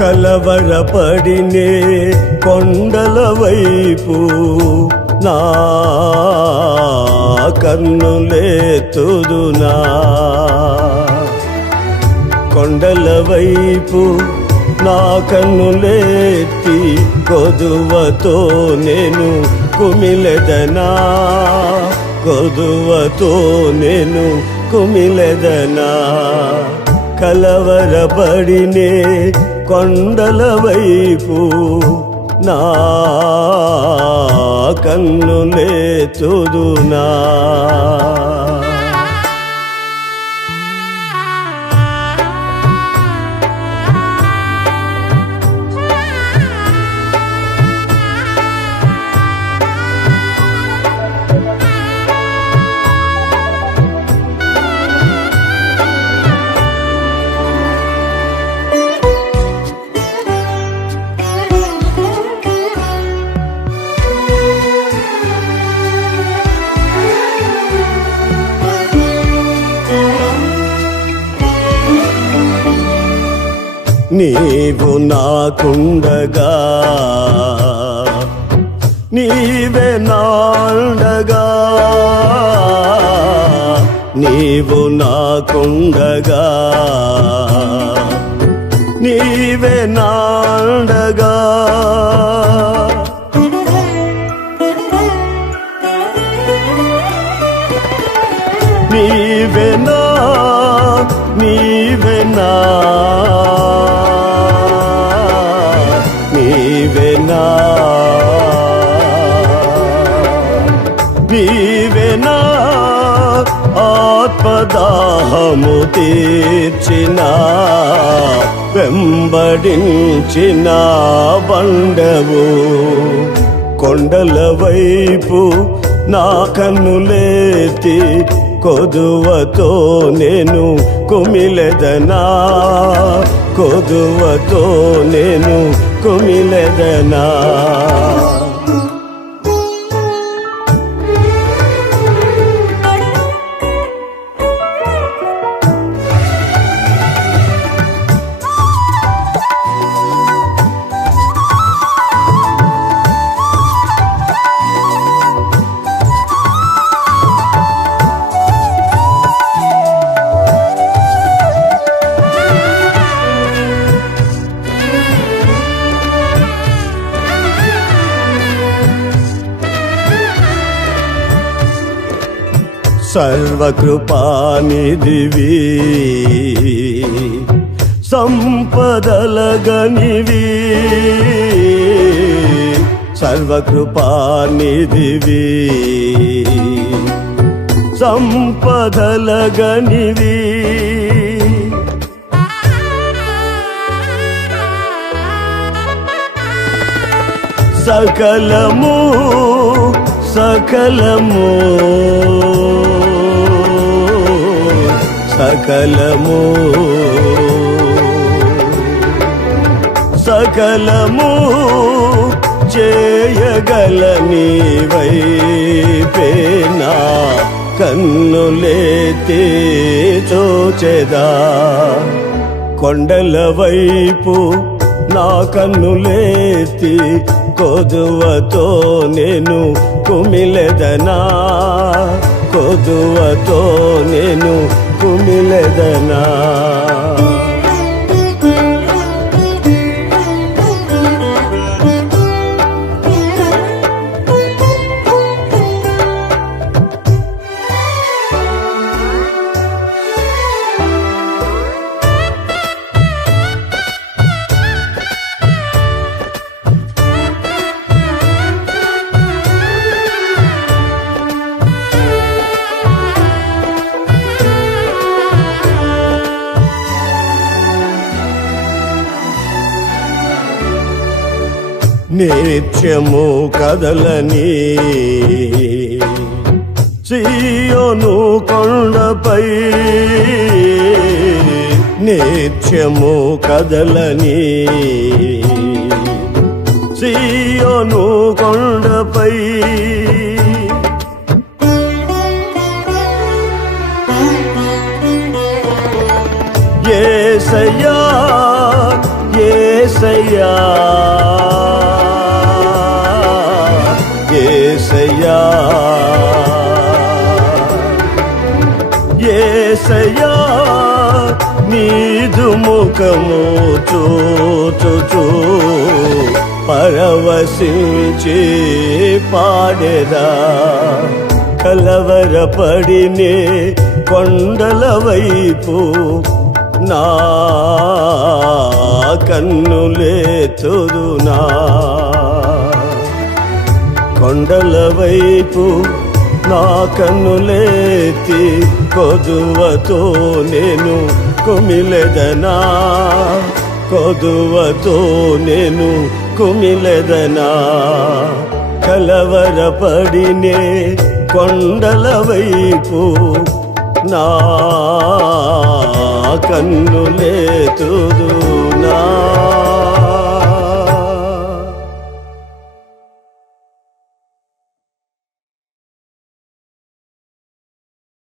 కలవరపడినే కొండల వైపు నా కన్నులెత్తుదునా కొండల వైపు నా కన్నులెత్తి కొదువతో నేను కుమిలెదనా కొదువతో నేను కుమిలెదనా కలవరపడినే కొండల వైపు నా కన్నులెత్తుదునా నీవు నాకుండగా నీవే నాండగా నీవు నాకుండగా నీవే నాండగా నీవే నా నీవే నా నీవేనా నీవేనా ఆత్మదాహము తీర్చిన వెంబడించిన బండవు కొండల వైపు నా కన్నులెత్తి కొదువతో నేను కుమిలెదనా కొదువతో నేను కుమిలెదనా సర్వకృపానిధివి సంపదలగనివి సర్వకృపానిధివి సంపదలగనివి సకలము సకలము సకలము సకలము చేయగలని వైపేనా కన్నులెత్తి చూచెదా కొండల వైపు నా కన్నులెత్తి కొదువతో నేను కుమిలెదనా కొదువతో నేను కుమిలెదనా నిత్యము కదలని సీయోను కొండపై నిత్యము కదలని సీయోను కొండపై యేసయ్యా యేసయ్యా యేసయ్యా యేసయ్యా యేసయ్యా నీదు ముఖము చూచుచూ పరవశించి పాడెదా కలవరపడినే కొండల వైపు నా కన్నులేతుదునా కొండల వైపు నా కన్నులేతి కొదువతో నేను కుమిలెదనా కొదువతో నేను కుమిలెదనా కలవరపడినే కొండల వైపు నా కన్నులేతుదునా